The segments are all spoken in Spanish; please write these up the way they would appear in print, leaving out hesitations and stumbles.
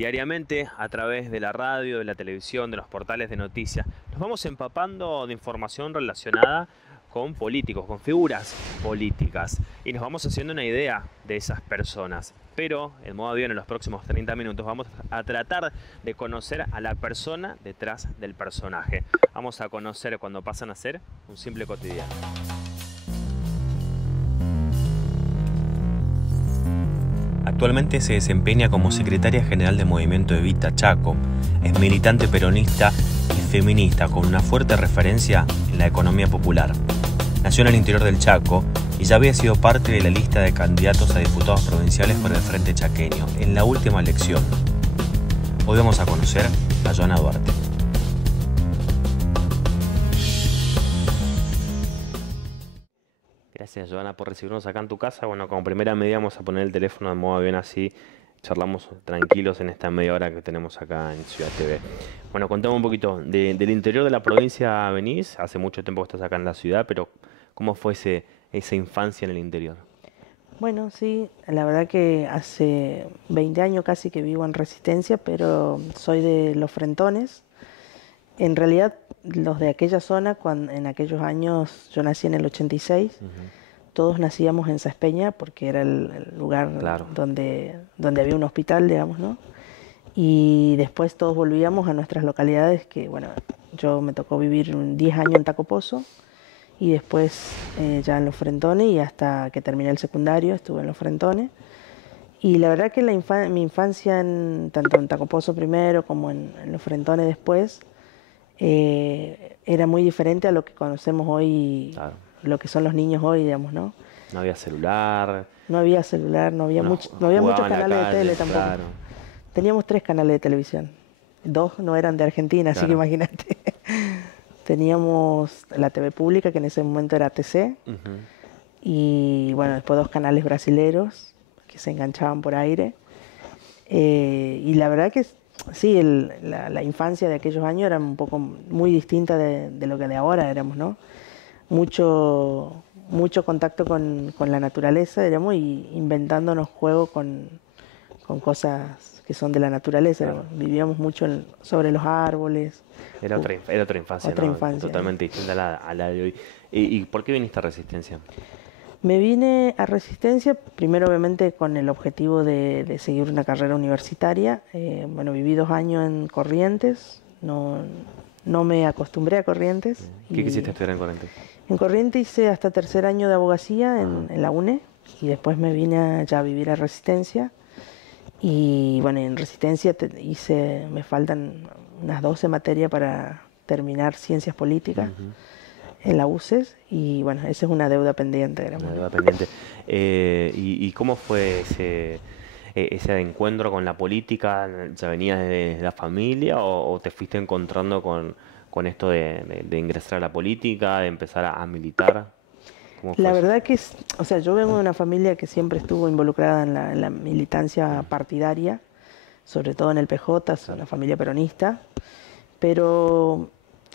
Diariamente, a través de la radio, de la televisión, de los portales de noticias, nos vamos empapando de información relacionada con políticos, con figuras políticas, y nos vamos haciendo una idea de esas personas. Pero, en modo avión, en los próximos 30 minutos vamos a tratar de conocer a la persona detrás del personaje. Vamos a conocer cuando pasan a ser un simple cotidiano. Actualmente se desempeña como secretaria general de Movimiento Evita Chaco, es militante peronista y feminista con una fuerte referencia en la economía popular. Nació en el interior del Chaco y ya había sido parte de la lista de candidatos a diputados provinciales por el Frente Chaqueño en la última elección. Hoy vamos a conocer a Joana Duarte. Gracias, Joana, por recibirnos acá en tu casa. Bueno, como primera medida vamos a poner el teléfono de modo avión, así charlamos tranquilos en esta media hora que tenemos acá en Ciudad TV. Bueno, contame un poquito, del interior de la provincia venís, hace mucho tiempo que estás acá en la ciudad, pero ¿cómo fue esa infancia en el interior? Bueno, sí, la verdad que hace 20 años casi que vivo en Resistencia, pero soy de Los Frentones. En realidad, los de aquella zona, en aquellos años, yo nací en el 86, todos nacíamos en Saspeña porque era el lugar Claro. donde había un hospital, digamos, ¿no? Y después todos volvíamos a nuestras localidades, que bueno, yo me tocó vivir 10 años en Tacopozo y después ya en Los Frentones, y hasta que terminé el secundario estuve en Los Frentones. Y la verdad que mi infancia, tanto en Tacopozo primero como en Los Frentones después, era muy diferente a lo que conocemos hoy, Claro. lo que son los niños hoy, digamos, ¿no? No había celular. No había celular, no había muchos canales de tele tampoco. Claro. Teníamos 3 canales de televisión. 2 no eran de Argentina, así que Claro. imagínate. Teníamos la TV pública, que en ese momento era TC, y bueno, después 2 canales brasileros que se enganchaban por aire. Y la verdad que sí, la infancia de aquellos años era un poco muy distinta de lo que de ahora éramos, ¿no? Mucho contacto con la naturaleza, digamos, y inventándonos juegos con cosas que son de la naturaleza. Claro. Vivíamos mucho sobre los árboles. Era otra infancia, Otra ¿no? infancia. Totalmente distinta a la de hoy. ¿Y por qué viniste a Resistencia? Me vine a Resistencia, primero obviamente con el objetivo de seguir una carrera universitaria. Bueno, viví 2 años en Corrientes, no me acostumbré a Corrientes. ¿Qué quisiste estudiar en Corrientes? En Corrientes hice hasta tercer año de abogacía en la UNE, y después me vine ya a vivir a Resistencia. Y bueno, en Resistencia me faltan unas 12 materias para terminar Ciencias Políticas en la UCES, y bueno, esa es una deuda pendiente. Una deuda pendiente. ¿Y cómo fue ese encuentro con la política? ¿Ya venías de la familia o te fuiste encontrando con esto de ingresar a la política, de empezar a militar? ¿Cómo fue La eso? verdad que o sea, yo vengo de una familia que siempre estuvo involucrada en la militancia partidaria, sobre todo en el PJ, es una familia peronista, pero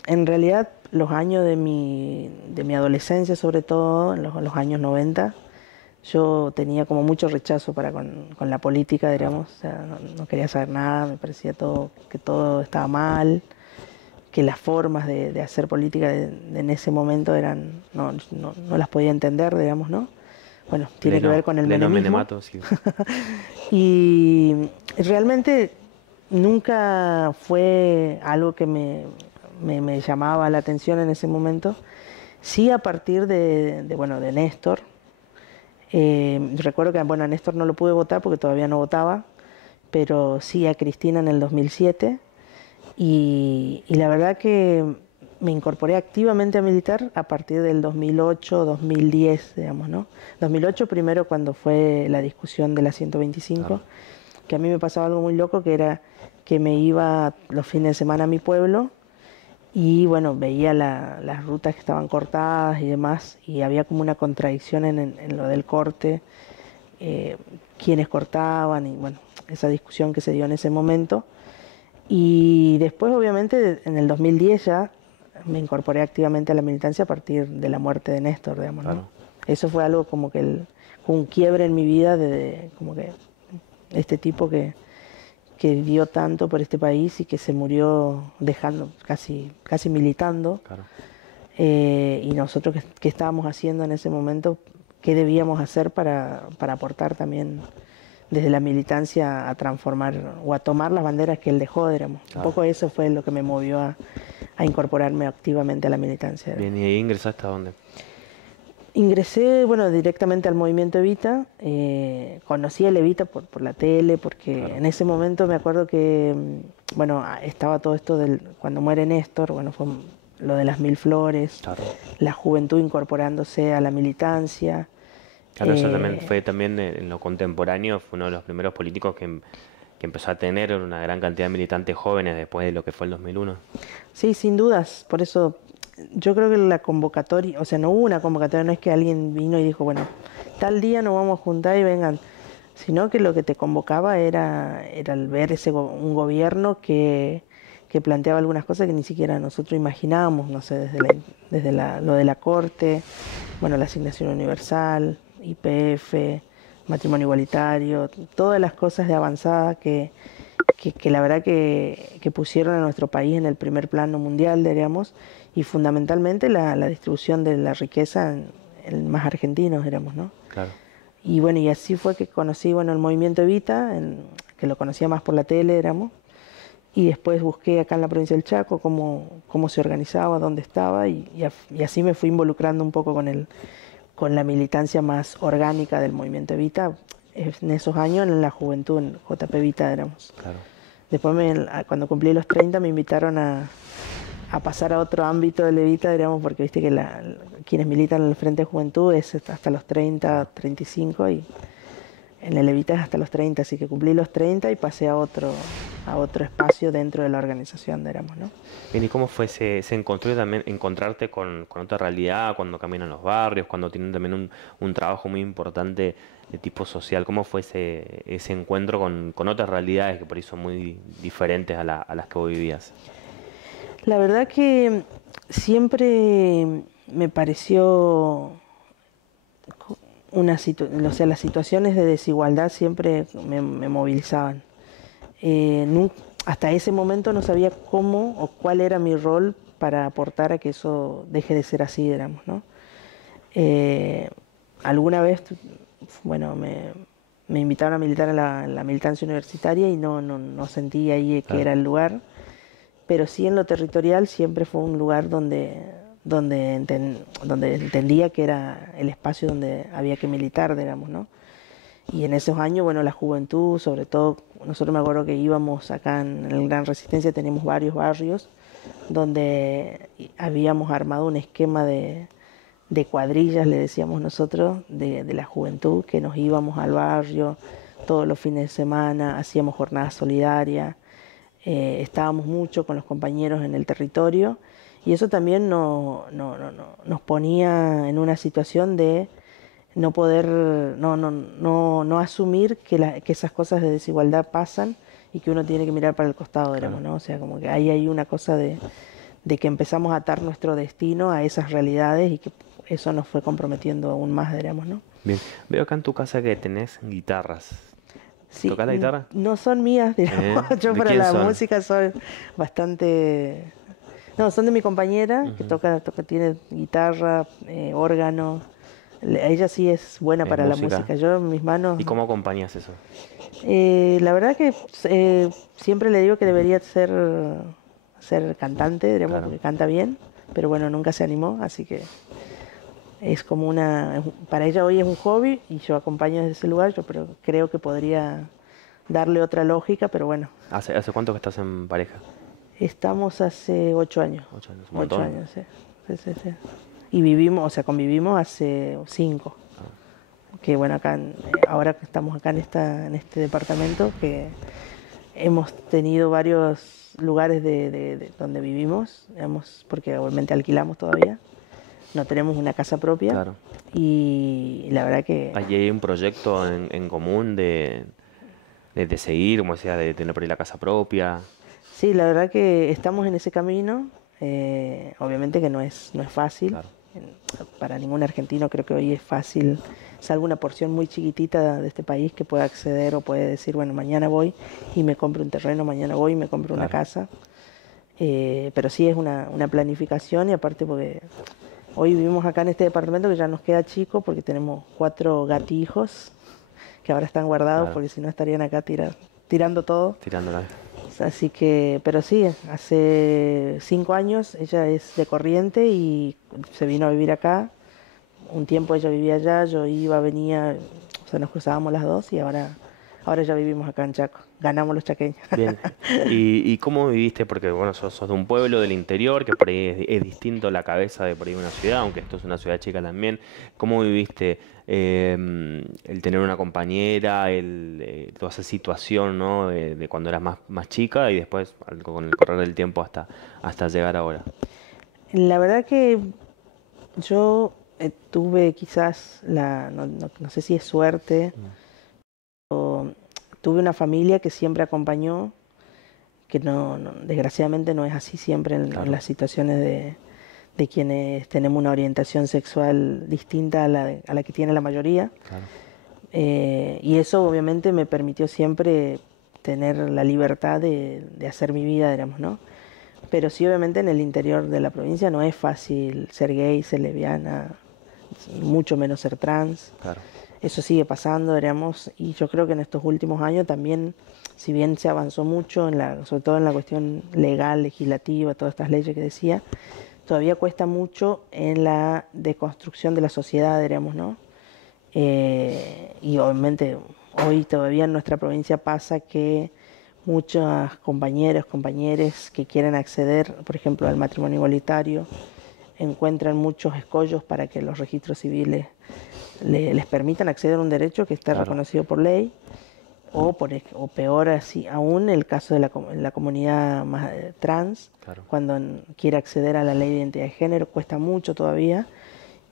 en realidad los años de mi adolescencia, sobre todo en los años 90, yo tenía como mucho rechazo con la política, digamos. O sea, no quería saber nada, me parecía que todo estaba mal, que las formas de hacer política en ese momento no las podía entender, digamos, ¿no? Bueno, tiene que ver con el menemismo. Menemato, sí. Y realmente nunca fue algo que me llamaba la atención en ese momento. Sí, a partir de Néstor. Recuerdo que, bueno, a Néstor no lo pude votar porque todavía no votaba, pero sí a Cristina en el 2007. Y la verdad que me incorporé activamente a militar a partir del 2008, 2010, digamos, ¿no? 2008 primero, cuando fue la discusión de la 125, que a mí me pasaba algo muy loco, que era que me iba los fines de semana a mi pueblo y bueno, veía las rutas que estaban cortadas y demás, y había como una contradicción en lo del corte, quiénes cortaban, y bueno, esa discusión que se dio en ese momento. Y después, obviamente, en el 2010 ya me incorporé activamente a la militancia a partir de la muerte de Néstor, digamos, ¿no? Claro. Eso fue algo como que un quiebre en mi vida, como que este tipo que que dio tanto por este país y que se murió dejando, casi militando. Claro. Y nosotros qué estábamos haciendo en ese momento, qué debíamos hacer para aportar también desde la militancia a transformar o a tomar las banderas que él dejó, digamos. Claro. Un poco eso fue lo que me movió a incorporarme activamente a la militancia. Bien, ¿y ahí ingresaste a dónde? Ingresé, bueno, directamente al movimiento Evita. Conocí el Evita por la tele, porque Claro. en ese momento me acuerdo que, bueno, estaba todo esto cuando muere Néstor, bueno, fue lo de las 1000 flores, Claro. la juventud incorporándose a la militancia. Claro, eso también fue en lo contemporáneo, fue uno de los primeros políticos que empezó a tener una gran cantidad de militantes jóvenes después de lo que fue el 2001. Sí, sin dudas, por eso yo creo que la convocatoria, o sea, no hubo una convocatoria, no es que alguien vino y dijo, bueno, tal día nos vamos a juntar y vengan, sino que lo que te convocaba era el ver un gobierno que planteaba algunas cosas que ni siquiera nosotros imaginábamos, no sé, desde lo de la Corte, bueno, la asignación universal, YPF, matrimonio igualitario, todas las cosas de avanzada que la verdad que pusieron a nuestro país en el primer plano mundial, diríamos, y fundamentalmente la distribución de la riqueza en más argentinos, diríamos, ¿no? Claro. Y bueno, y así fue que conocí, bueno, el movimiento Evita, que lo conocía más por la tele, diríamos, y después busqué acá en la provincia del Chaco cómo se organizaba, dónde estaba, y así me fui involucrando un poco con la militancia más orgánica del movimiento Evita, en esos años en la juventud, en JP Evita éramos. Claro. Después, cuando cumplí los 30, me invitaron a pasar a otro ámbito del Evita, digamos, porque viste que quienes militan en el Frente de Juventud es hasta los 30, 35, y en el Evita es hasta los 30, así que cumplí los 30 y pasé a otro espacio dentro de la organización, digamos, ¿no? Bien, ¿y cómo fue ese encuentro y también encontrarte con otra realidad cuando caminan los barrios, cuando tienen también un trabajo muy importante de tipo social? ¿Cómo fue ese encuentro con otras realidades que por ahí son muy diferentes a las que vos vivías? La verdad que siempre me pareció las situaciones de desigualdad siempre me movilizaban. Hasta ese momento no sabía cómo o cuál era mi rol para aportar a que eso deje de ser así, digamos, ¿no? Alguna vez, bueno, me invitaron a militar en la militancia universitaria y no sentí ahí que era el lugar, pero sí en lo territorial siempre fue un lugar donde entendía que era el espacio donde había que militar, digamos, ¿no? Y en esos años, bueno, la juventud, sobre todo, nosotros me acuerdo que íbamos acá en el Gran Resistencia, teníamos varios barrios donde habíamos armado un esquema de cuadrillas, le decíamos nosotros, de la juventud, que nos íbamos al barrio todos los fines de semana, hacíamos jornadas solidarias, estábamos mucho con los compañeros en el territorio, y eso también nos ponía en una situación de no poder, no asumir que esas cosas de desigualdad pasan y que uno tiene que mirar para el costado, digamos, ¿no? O sea, como que ahí hay una cosa de que empezamos a atar nuestro destino a esas realidades y que eso nos fue comprometiendo aún más, digamos, ¿no? Bien, veo acá en tu casa que tenés guitarras. Sí, ¿Tocás la guitarra? no son mías, digamos. Yo ¿De para quién la son? música soy bastante... No, son de mi compañera, que tiene guitarra, órgano. Ella sí es buena Es para música. la música. Yo en mis manos... ¿Y cómo acompañas eso? La verdad que siempre le digo que debería ser cantante, digamos, Claro. porque canta bien, pero bueno, nunca se animó, así que es como para ella hoy es un hobby y yo acompaño desde ese lugar, pero creo que podría darle otra lógica, pero bueno, ¿Hace cuánto que estás en pareja? estamos hace 8 años. 8 años, un 8 montón. años, sí. Sí. Y convivimos hace 5. Que bueno, ahora que estamos acá en este departamento, que hemos tenido varios lugares de donde vivimos, porque obviamente alquilamos todavía, no tenemos una casa propia. Claro. Y la verdad que... Allí hay un proyecto en común de seguir, como decía, de tener por ahí la casa propia. Sí, la verdad que estamos en ese camino. Obviamente que no es fácil. Claro. Para ningún argentino creo que hoy es fácil, salvo una porción muy chiquitita de este país que puede acceder o puede decir, bueno, mañana voy y me compro un terreno, mañana voy y me compro una casa. Pero sí es una planificación, y aparte porque hoy vivimos acá en este departamento que ya nos queda chico porque tenemos 4 gatijos que ahora están guardados porque si no estarían acá tirando todo. Tirándola. Así que, pero sí, hace 5 años ella es de Corriente y se vino a vivir acá. Un tiempo ella vivía allá, yo iba, venía, o sea, nos cruzábamos las dos y ahora ya vivimos acá en Chaco. Ganamos los chaqueños. Bien. ¿Y cómo viviste? Porque bueno, sos de un pueblo del interior, que por ahí es distinto la cabeza de por ahí una ciudad, aunque esto es una ciudad chica también. ¿Cómo viviste el tener una compañera, toda esa situación, ¿no? de cuando eras más chica y después con el correr del tiempo hasta llegar ahora? La verdad que yo tuve quizás no sé si es suerte, tuve una familia que siempre acompañó, que desgraciadamente no es así siempre en las situaciones de quienes tenemos una orientación sexual distinta a la que tiene la mayoría. Claro. Y eso obviamente me permitió siempre tener la libertad de hacer mi vida, digamos, ¿no? Pero sí, obviamente en el interior de la provincia no es fácil ser gay, ser lesbiana, mucho menos ser trans. Claro. Eso sigue pasando, digamos, y yo creo que en estos últimos años también, si bien se avanzó mucho, sobre todo en la cuestión legal, legislativa, todas estas leyes que decía, todavía cuesta mucho en la deconstrucción de la sociedad, digamos, ¿no? Y obviamente hoy todavía en nuestra provincia pasa que muchas compañeros que quieren acceder, por ejemplo, al matrimonio igualitario, encuentran muchos escollos para que los registros civiles les permitan acceder a un derecho que está reconocido por ley, o peor así aún el caso de la comunidad más trans, cuando quiere acceder a la ley de identidad de género, cuesta mucho todavía,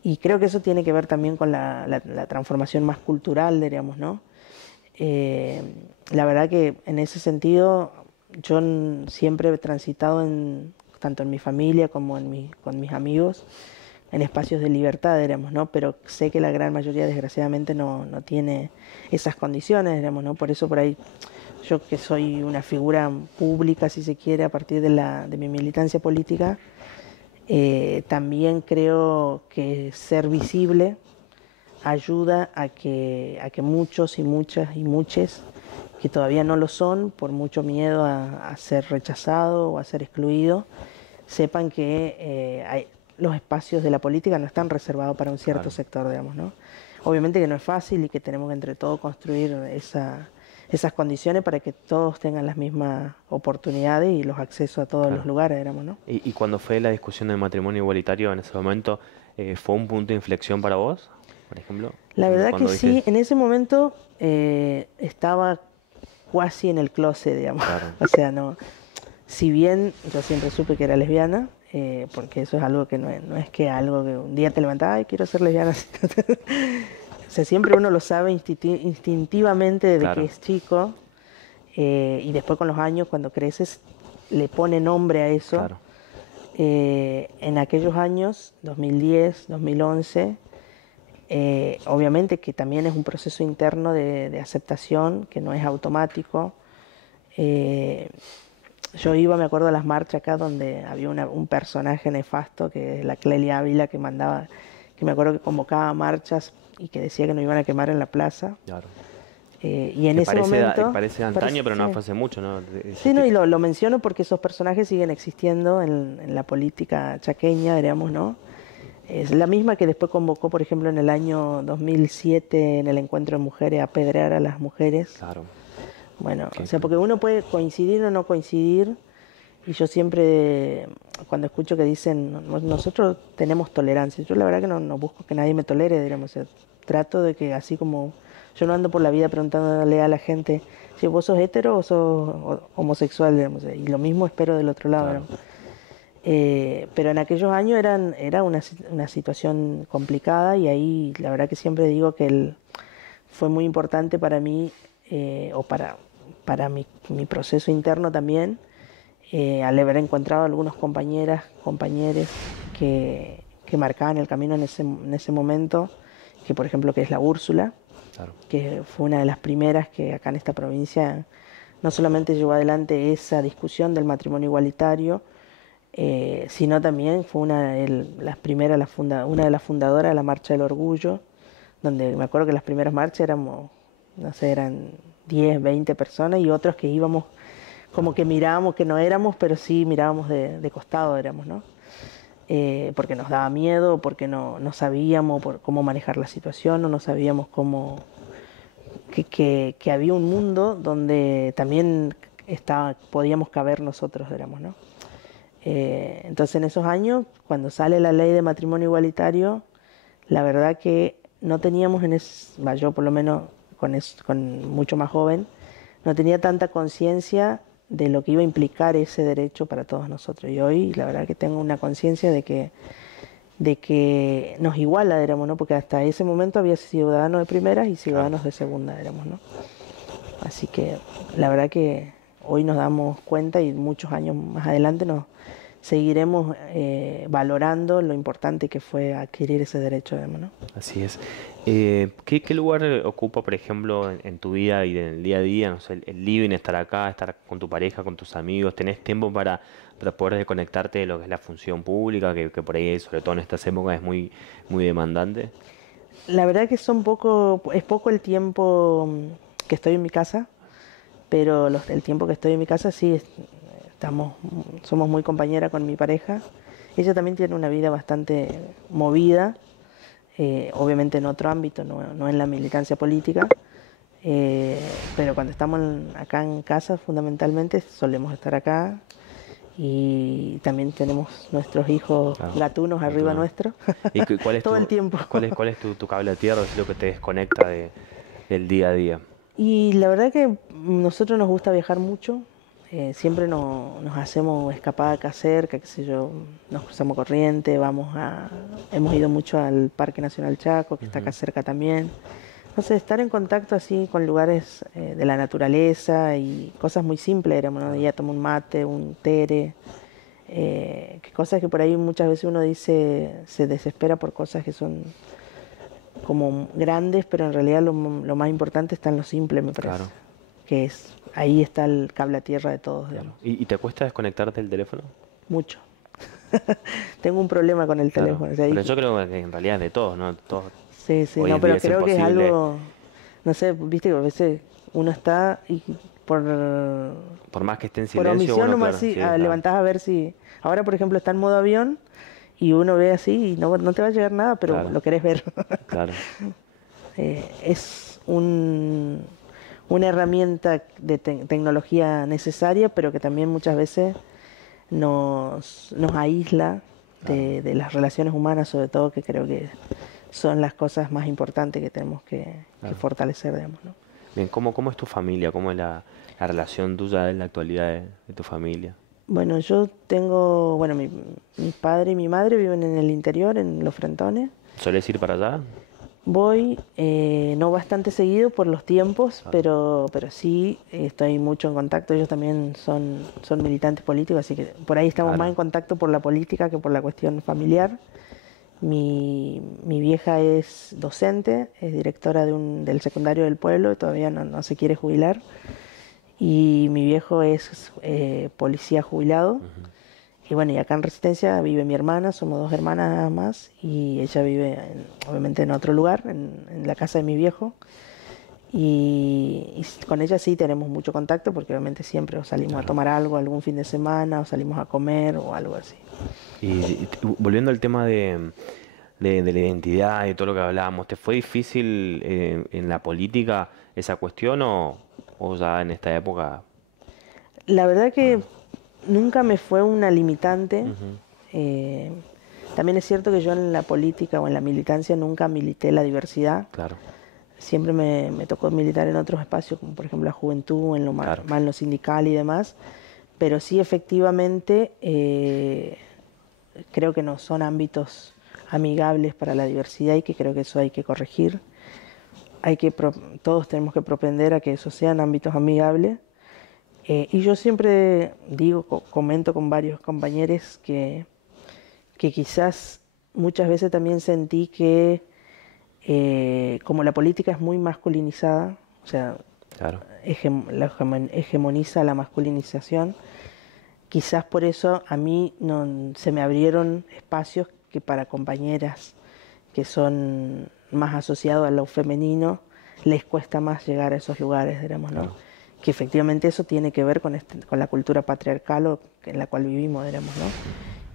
y creo que eso tiene que ver también con la transformación más cultural, diríamos, ¿no? La verdad que en ese sentido yo siempre he transitado tanto en mi familia como con mis amigos en espacios de libertad, digamos, ¿no? Pero sé que la gran mayoría desgraciadamente no tiene esas condiciones, digamos, ¿no? Por eso por ahí yo, que soy una figura pública, si se quiere, a partir de mi militancia política, también creo que ser visible ayuda a que muchos y muchas y muches que todavía no lo son, por mucho miedo a ser rechazado o a ser excluido, sepan que los espacios de la política no están reservados para un cierto sector, digamos, ¿no? Obviamente que no es fácil y que tenemos que entre todos construir esas condiciones para que todos tengan las mismas oportunidades y los accesos a todos los lugares, digamos, ¿no? ¿Y cuando fue la discusión del matrimonio igualitario en ese momento, fue un punto de inflexión para vos, por ejemplo? La verdad que sí, en ese momento estaba casi en el closet, digamos. O sea, no, si bien yo siempre supe que era lesbiana, porque eso es algo que no es que algo que un día te levantas, ay, quiero ser lesbiana. O sea, siempre uno lo sabe instintivamente desde que es chico, y después con los años, cuando creces, le pone nombre a eso. En aquellos años, 2010, 2011, obviamente que también es un proceso interno de aceptación, que no es automático. Yo iba, me acuerdo, a las marchas acá donde había un personaje nefasto, que es la Clelia Ávila, que me acuerdo que convocaba marchas y que decía que nos iban a quemar en la plaza. Y en ese momento... Parece antaño, pero no fue hace mucho, ¿no? Sí, no, y lo menciono porque esos personajes siguen existiendo en la política chaqueña, diríamos, ¿no? Es la misma que después convocó, por ejemplo, en el año 2007, en el Encuentro de Mujeres, a apedrear a las mujeres. Bueno, o sea, porque uno puede coincidir o no coincidir, y yo siempre, cuando escucho que dicen, nosotros tenemos tolerancia, yo la verdad que no busco que nadie me tolere, digamos, o sea, trato de que así como yo no ando por la vida preguntándole a la gente si vos sos hetero o sos homosexual, digamos, y lo mismo espero del otro lado. Pero en aquellos años era una situación complicada, y ahí la verdad que siempre digo que fue muy importante para mí, o para mi proceso interno también, al haber encontrado algunos compañeros que que marcaban el camino en ese momento, que por ejemplo que es la Úrsula, Claro. que fue una de las primeras que acá en esta provincia no solamente llevó adelante esa discusión del matrimonio igualitario, sino también fue una de las primeras, una de las fundadoras de la Marcha del Orgullo, donde me acuerdo que las primeras marchas éramos, no sé, eran 10, 20 personas y otros que íbamos como que mirábamos que no éramos, pero sí mirábamos de costado éramos, ¿no? Porque nos daba miedo, porque no sabíamos cómo manejar la situación, o no sabíamos cómo que había un mundo donde también podíamos caber nosotros, éramos, ¿no? Entonces en esos años, cuando sale la ley de matrimonio igualitario, la verdad que no teníamos yo por lo menos con mucho más joven, no tenía tanta conciencia de lo que iba a implicar ese derecho para todos nosotros. Y hoy la verdad que tengo una conciencia de que nos iguala, éramos, ¿no? Porque hasta ese momento había ciudadanos de primeras y ciudadanos de segunda, éramos, ¿no? Así que la verdad que hoy nos damos cuenta y muchos años más adelante nos seguiremos valorando lo importante que fue adquirir ese derecho, digamos, ¿no? Así es. ¿Qué lugar ocupa, por ejemplo, en tu vida y en el día a día, no sé, el living, estar acá, estar con tu pareja, con tus amigos? ¿Tenés tiempo para poder desconectarte de lo que es la función pública, que por ahí, sobre todo en estas épocas, es muy, muy demandante? La verdad que es poco el tiempo que estoy en mi casa, pero el tiempo que estoy en mi casa sí, somos muy compañera con mi pareja. Ella también tiene una vida bastante movida, obviamente en otro ámbito, no en la militancia política, pero cuando estamos acá en casa fundamentalmente solemos estar acá y también tenemos nuestros hijos gatunos arriba nuestro, ¿Y cuál es todo el tiempo. cuál es tu cable a tierra? Es lo que te desconecta del día a día. Y la verdad que nosotros nos gusta viajar mucho. Siempre nos hacemos escapada acá cerca, qué sé yo, nos cruzamos Corrientes, hemos ido mucho al Parque Nacional Chaco, que está acá cerca también. Entonces, estar en contacto así con lugares de la naturaleza y cosas muy simples, éramos, ¿no? Ya tomar un mate, un tere, cosas que por ahí muchas veces uno dice, se desespera por cosas que son como grandes, pero en realidad lo más importante está en lo simple, me parece. Claro. Que ahí está el cable a tierra de todos, digamos. ¿Y te cuesta desconectarte del teléfono? Mucho. Tengo un problema con el teléfono. O sea, pero yo creo que en realidad es de todos, ¿no? Todos, sí, hoy no, en pero día es creo que es imposible. algo, no sé, viste que a veces uno está y por más que esté en por silencio, omisión uno, nomás claro, sí, levantás a ver si... Ahora, por ejemplo, está en modo avión y uno ve así y no te va a llegar nada, pero Claro. lo querés ver. Claro. Es una herramienta de tecnología necesaria, pero que también muchas veces nos aísla de las relaciones humanas, sobre todo, que creo que son las cosas más importantes que tenemos que fortalecer, digamos, ¿no? Bien, ¿cómo es tu familia? ¿Cómo es la relación tuya en la actualidad de tu familia? Bueno, yo tengo, mi padre y mi madre viven en el interior, en Los Frentones. ¿Solés ir para allá? Voy, no bastante seguido por los tiempos, pero sí estoy mucho en contacto. Ellos también son militantes políticos, así que por ahí estamos más en contacto por la política que por la cuestión familiar. Mi vieja es docente, es directora del secundario del pueblo y todavía no se quiere jubilar. Y mi viejo es policía jubilado. Y bueno, y acá en Resistencia vive mi hermana, somos dos hermanas nada más, y ella vive obviamente en otro lugar, en la casa de mi viejo. Y con ella sí tenemos mucho contacto porque obviamente siempre o salimos a tomar algo algún fin de semana o salimos a comer o algo así. Y volviendo al tema de la identidad y todo lo que hablábamos, ¿te fue difícil en la política esa cuestión o ya en esta época? La verdad que nunca me fue una limitante. También es cierto que yo en la política o en la militancia nunca milité la diversidad. Claro. Siempre me tocó militar en otros espacios, como por ejemplo la juventud, más en lo sindical y demás. Pero sí, efectivamente, creo que no son ámbitos amigables para la diversidad y que creo que eso hay que corregir. Todos tenemos que propender a que esos sean ámbitos amigables. Y yo siempre comento con varios compañeros que quizás muchas veces también sentí que como la política es muy masculinizada, o sea, Claro, hegemoniza la masculinización, quizás por eso a mí no, se me abrieron espacios que para compañeras que son más asociados a lo femenino les cuesta más llegar a esos lugares, digamos, ¿no? claro. Que efectivamente eso tiene que ver con la cultura patriarcal en la cual vivimos, digamos, ¿no?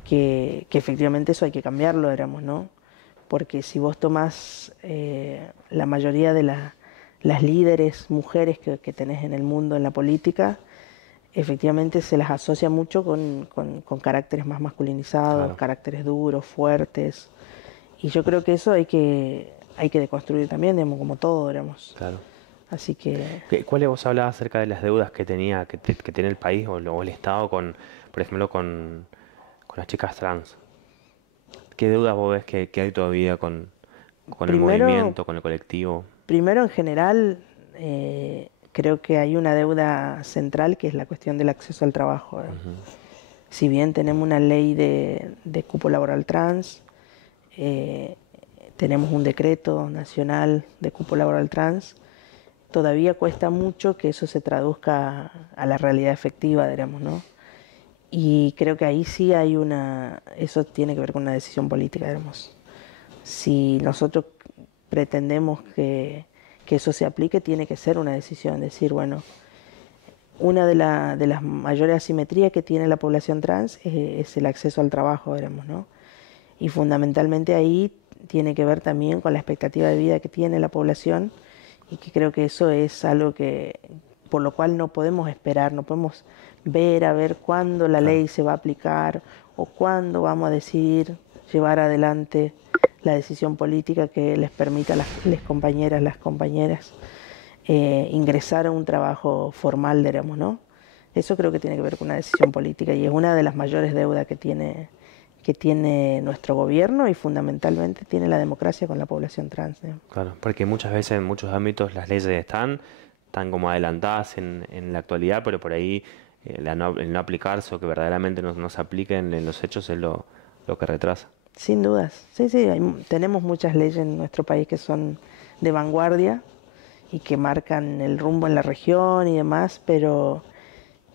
Que efectivamente eso hay que cambiarlo, digamos, ¿no? Porque si vos tomás la mayoría de las líderes mujeres que tenés en el mundo, en la política, efectivamente se las asocia mucho con caracteres más masculinizados, Claro. caracteres duros, fuertes. Y yo creo que eso hay que deconstruir también, digamos, como todo, digamos. Claro. Así que ¿Cuál vos hablabas acerca de las deudas que tenía, que tiene el país o el Estado con, por ejemplo, con las chicas trans? ¿Qué deudas vos ves que hay todavía con el primero, movimiento, con el colectivo? primero en general, creo que hay una deuda central que es la cuestión del acceso al trabajo. Ujú. Si bien tenemos una ley de cupo laboral trans, eh, tenemos un decreto nacional de cupo laboral trans, todavía cuesta mucho que eso se traduzca a la realidad efectiva, digamos, ¿no? Y creo que ahí sí hay eso tiene que ver con una decisión política, digamos. Si nosotros pretendemos que eso se aplique, tiene que ser una decisión, decir, bueno, una de las mayores asimetrías que tiene la población trans es el acceso al trabajo, digamos, ¿no? Y fundamentalmente ahí tiene que ver también con la expectativa de vida que tiene la población y que creo que eso es algo por lo cual no podemos esperar, no podemos ver a ver cuándo la Claro. ley se va a aplicar o cuándo vamos a decidir llevar adelante la decisión política que les permita a las compañeras ingresar a un trabajo formal, digamos, ¿no? Eso creo que tiene que ver con una decisión política y es una de las mayores deudas que tiene nuestro gobierno y fundamentalmente tiene la democracia con la población trans, ¿no? Claro, porque muchas veces en muchos ámbitos las leyes están como adelantadas en la actualidad, pero por ahí el no aplicarse o que verdaderamente no se apliquen en los hechos es lo que retrasa. Sin dudas, sí, sí, tenemos muchas leyes en nuestro país que son de vanguardia y que marcan el rumbo en la región y demás, pero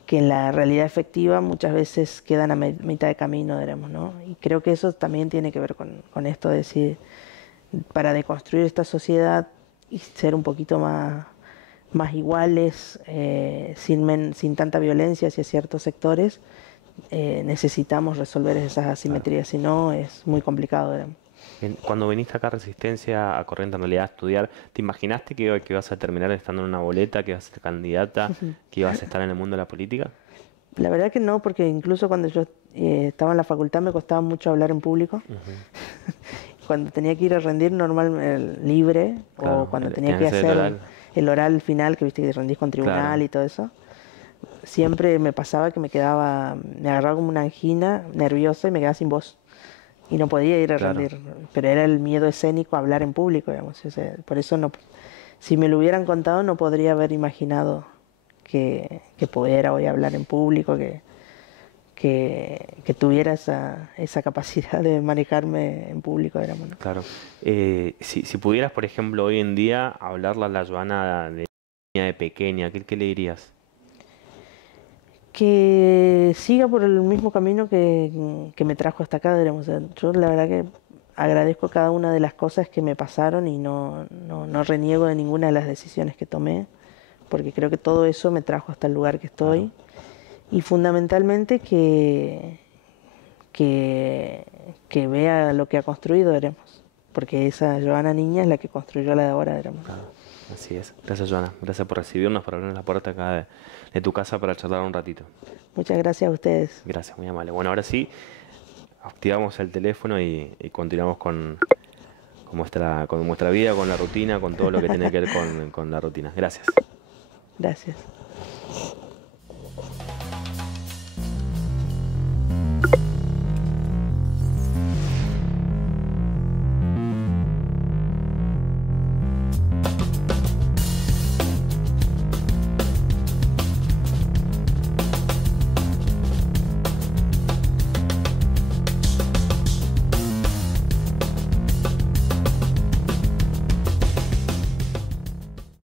que en la realidad efectiva muchas veces quedan a mitad de camino, digamos, ¿no? Y creo que eso también tiene que ver con esto de decir, para deconstruir esta sociedad y ser un poquito más iguales, sin tanta violencia hacia ciertos sectores, necesitamos resolver esas asimetrías, si no es muy complicado, digamos. Cuando viniste acá a Resistencia, a Corriente en realidad a estudiar, ¿te imaginaste que ibas a terminar estando en una boleta, que ibas a ser candidata, que ibas a estar en el mundo de la política? La verdad que no, porque incluso cuando yo estaba en la facultad me costaba mucho hablar en público. Ujú. Cuando tenía que ir a rendir normal libre Claro, o cuando tenías tenía que que hacer el hacer oral. el oral final, que viste que rendís con tribunal Claro. y todo eso, siempre me pasaba que me agarraba como una angina nerviosa y me quedaba sin voz. Y no podía ir a Claro. rendir, pero era el miedo escénico a hablar en público, digamos. O sea, por eso no, si me lo hubieran contado no podría haber imaginado que pudiera hoy hablar en público, que tuviera esa capacidad de manejarme en público, digamos, ¿no? Claro. Si pudieras, por ejemplo, hoy en día hablarle a la Joana de niña, de pequeña, ¿qué le dirías? Que siga por el mismo camino que me trajo hasta acá, digamos. O sea, yo la verdad que agradezco cada una de las cosas que me pasaron y no reniego de ninguna de las decisiones que tomé, porque creo que todo eso me trajo hasta el lugar que estoy. Y fundamentalmente que vea lo que ha construido, veremos. Porque esa Joana niña es la que construyó la de ahora, veremos. Claro, así es. Gracias, Joana. Gracias por recibirnos, por abrirnos la puerta acá de tu casa para charlar un ratito. Muchas gracias a ustedes. Gracias, muy amable. Bueno, ahora sí, activamos el teléfono y continuamos con nuestra vida, con la rutina, con todo lo que tiene que ver con la rutina. Gracias. Gracias.